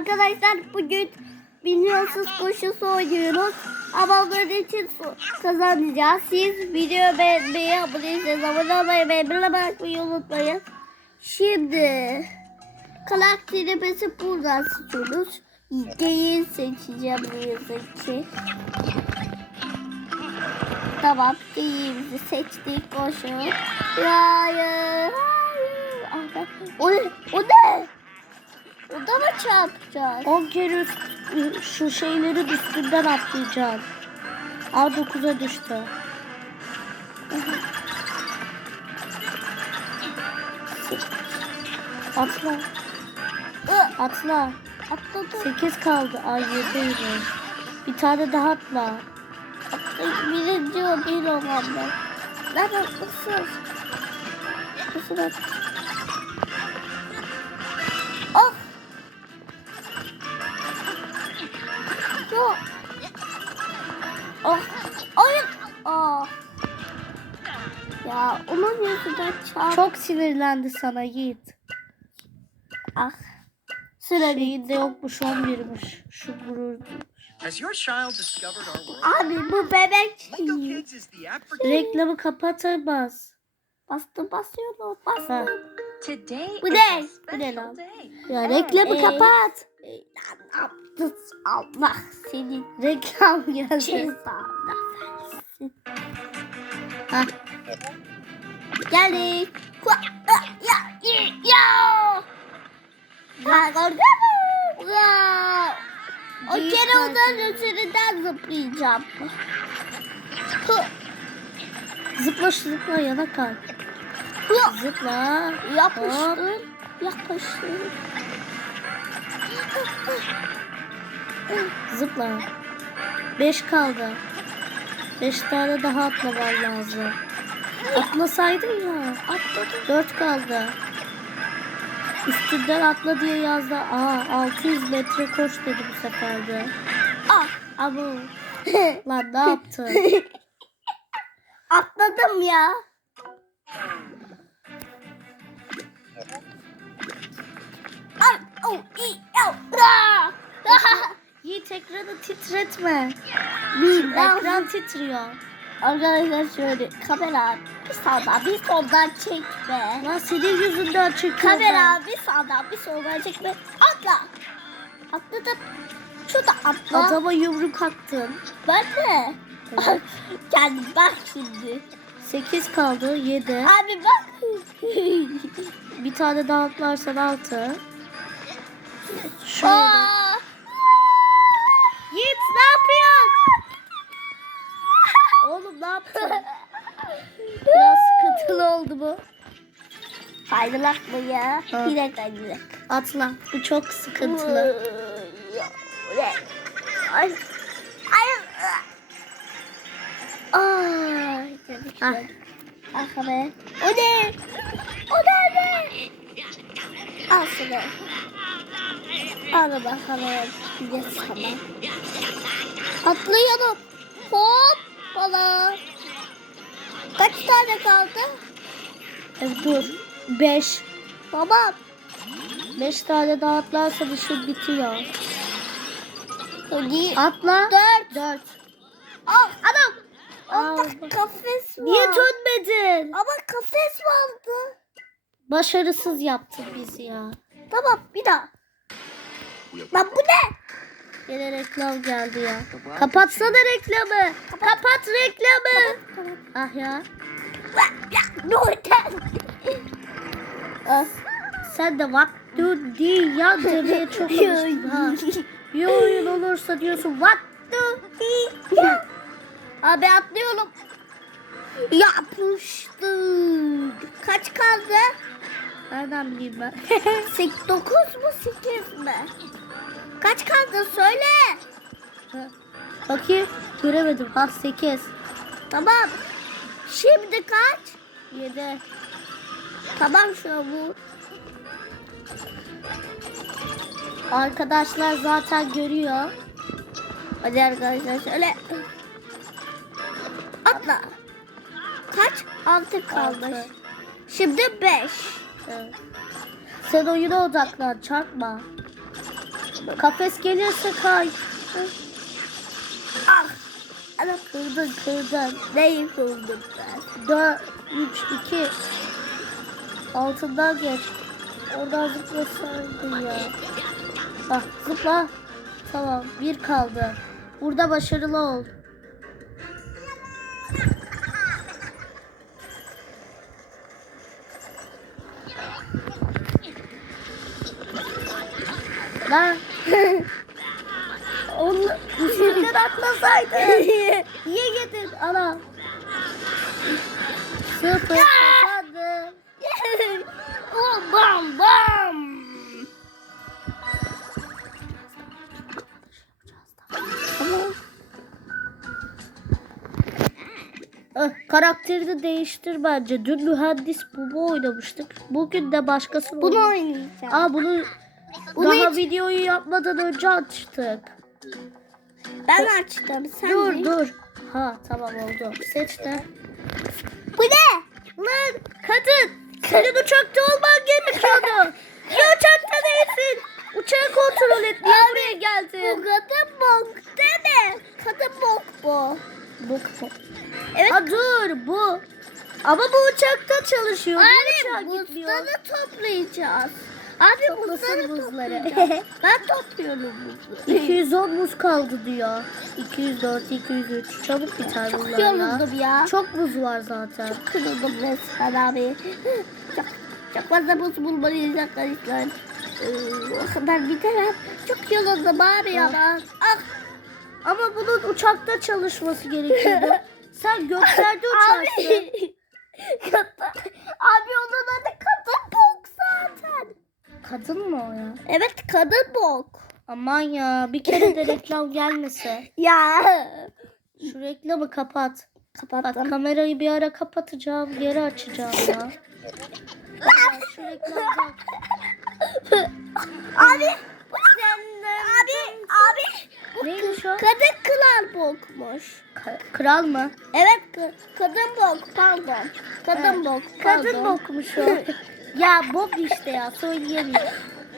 Arkadaşlar bugün biliyorsunuz koşusu oynuyoruz. Onun için kazanacağız. Siz video beğenmeyi, abone değilseniz abone olmayı, beğenmeyi bırakmayı unutmayın. Şimdi karakterimizi buradan seçiyoruz. Değil seçeceğim ne yazık ki. Tamam değilimizi seçtik koşun. Hayır, hayır. O ne? O ne? O da mı çarpacağız? 10 kere şu şeylerin üstünden atlayacaksın. A9'a düştü. Atla. Atla. Atladım. 8 kaldı. Ay 7 Bir tane daha atla. Atladım. Birinci o değil o bende. Lan atlasın. Atlasın Yok. Oh. Oyun. Oh. Ya onun yüzünden çarp. Çok sinirlendi sana Yiğit. Ah. Sıra Şeyi de yokmuş 11'miş. Şu gurur. Has your child discovered our world? Abi bu bebek. Reklamı kapatamaz. Bastım basıyorum Ha. bastım. Today Bu ne? Bu ne lan? Ya reklamı Ee, kapat. Ey, lan ne yaptın? Allah senin Reklam cezanı versin. Ha. Geldik. Ya, ya, ya. Ya, gördün mü? Ya. O kere harfi. üzerinden zıplayacağım. Hı, Zıpla zıpla yana kal. hı. Zıpla. Yapıştır. Yapıştır. Zıpla. 5 kaldı. 5 tane daha atlaman lazım. Atlasaydın ya. Atladım. 4 kaldı. Üstünden atla diye yazdı. Aa 600 metre koş dedi bu sefer de. Ah. Ama lan ne yaptın? Atladım ya. Al, oh, i, au, ra. Yiğit ekranı titretme. Bilmem. Ekran titriyor. Arkadaşlar şöyle kamera bir sağdan bir soldan çekme. Lan senin yüzünden çekiyor. Kamera bir sağdan bir soldan çekme. Atla. Atladım. Şurada atla. Adama yumruk attın. Ben de. Kendi bak şimdi. 8 kaldı 7. Abi bak. Bir tane daha atlarsan 6. Şöyle. Aa. Ne yapıyorsun? Oğlum ne yaptın? Biraz sıkıntılı oldu bu. Faydalak mı ya? Ha. Bir dakika. Atla. Bu çok sıkıntılı. Ay. Ay. Ah. Ah be. O ne? O ne be? Al şunu. Al bakalım. De sana. Atlayalım. Hop. Bala. Kaç tane kaldı? E, dur. 5. Tamam. 5 tane daha atlarsan işin bitiyor. Hadi. Atla. Dört. 4. Al adam. Al Orada bak. kafes var. Niye dönmedin? Ama kafes vardı. Başarısız yaptın bizi ya. Tamam bir daha. Lan bu ne? Yine reklam geldi ya. Kapatsana reklamı. Kapat reklamı. Ah ya. Ah. Sen de what do di ya demeye çok alıştın ha. Bir oyun olursa diyorsun what do di ya. Abi atlıyorum. Yapıştık. Kaç kaldı? Nereden bileyim ben? 9 mu 8 mi? Kaç kaldı söyle. Bakayım göremedim. Ha 8. Tamam. Şimdi kaç? 7. Tamam şuna vur. Arkadaşlar zaten görüyor. Hadi arkadaşlar şöyle. Atla. Kaç? 6 kaldı. Altı. Şimdi 5. Evet. Sen oyuna odaklan çarpma. Kafes gelirse kay. Ah. Ana kırdın kırdın. Neyi kırdın ben? 4, 3, 2. Altından geç. Oradan zıplasaydın ya. Bak zıpla. Tamam bir kaldı. Burada başarılı ol. Atmasaydın. Niye getirdin? Ana. Sıfır kazandı. oh, bam bam. Ah, karakterini değiştir bence. Dün mühendis Bubu oynamıştık. Bugün de başkası Bunu oynayacağım. Aa bunu, Bunu daha hiç- videoyu yapmadan önce açtık. Ben açtım. Sen dur de. dur. Ha tamam oldu. Seç de. Bu ne? Lan kadın senin uçakta olman gerekiyordu. Niye uçakta değilsin? Uçağı kontrol et. Niye buraya Bu geldin? kadın bok mi? Kadın bok bu. Bu Evet. Ha dur bu. Ama bu uçakta çalışıyor. Abi gitmiyor? buzları toplayacağız. Abi buzları buzları. ben topluyorum buzları. 210 muz kaldı diyor. 204, 203. Çabuk biter Çok bunlar yoruldum ya. Çok buz var zaten. kırıldım resmen abi. Çok, çok fazla buz bulmalıyız arkadaşlar. Ee, ben bitemem. Çok yoruldum abi ya ben. Ah. Ama bunun uçakta çalışması gerekiyordu. Sen göklerde uçarsın. Abi. Abi bok zaten. Kadın mı o ya? Evet kadın bok. Aman ya bir kere de reklam gelmese. Ya. Şu reklamı kapat. Bak Kapattım. kamerayı bir ara kapatacağım, geri açacağım ya. Vallahi şu reklamdan. Abi. Abi. Abi. Neymiş o? kadın kral bokmuş. Ka- Kral mı? Evet ka- kadın bok pardon. Kadın bok pardon. Kadın bokmuş o. ya bok işte ya söyleyemiyorum.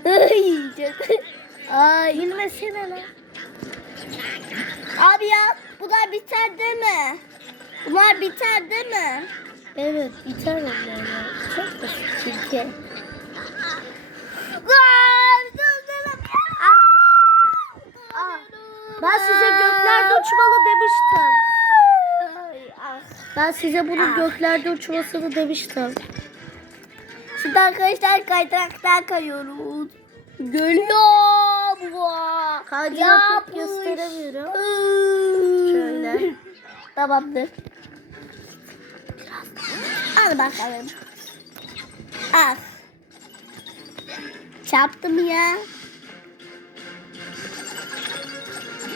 Ay, çok- Ay. Bilmesene lan. Abi ya bunlar biter değil mi? Bunlar biter değil mi? Evet biter onlar ya. Çok basit çünkü. Ben size göklerde uçmalı demiştim. Ah. Ben size bunun göklerde uçmasını demiştim. Şimdi arkadaşlar kaydıraktan kayıyoruz. Geliyor bu. Kaydırağı pek gösteremiyorum. Şöyle. Tamamdır. Al bakalım. Al. Çarptım ya.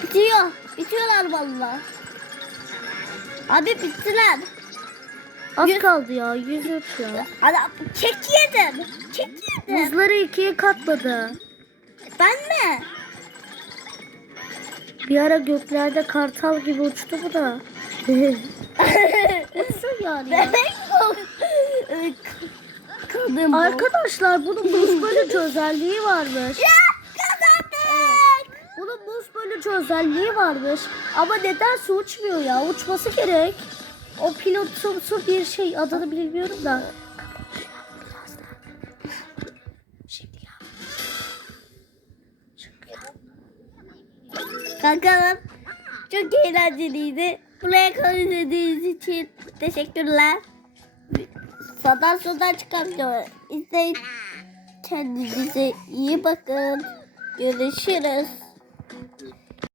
Bitiyor. Bitiyorlar vallahi. Abi bittiler. Az Yüz- kaldı ya. 103 ya. Adam kek yedim. Kek yedim. Buzları ikiye katladı. Ben mi? Bir ara göklerde kartal gibi uçtu bu da. Uçsun yani ya. Bebek bu. Kadın. Arkadaşlar bunun buz bölücü özelliği varmış. Ya kazandık. Bunun buz bölücü özelliği varmış. Ama nedense uçmuyor ya. Uçması gerek. O pilotumsu bir şey adını bilmiyorum da. Kankalım çok eğlenceliydi. Buraya kadar için teşekkürler. Sadan sudan çıkartıyor. İzleyin. Kendinize iyi bakın. Görüşürüz.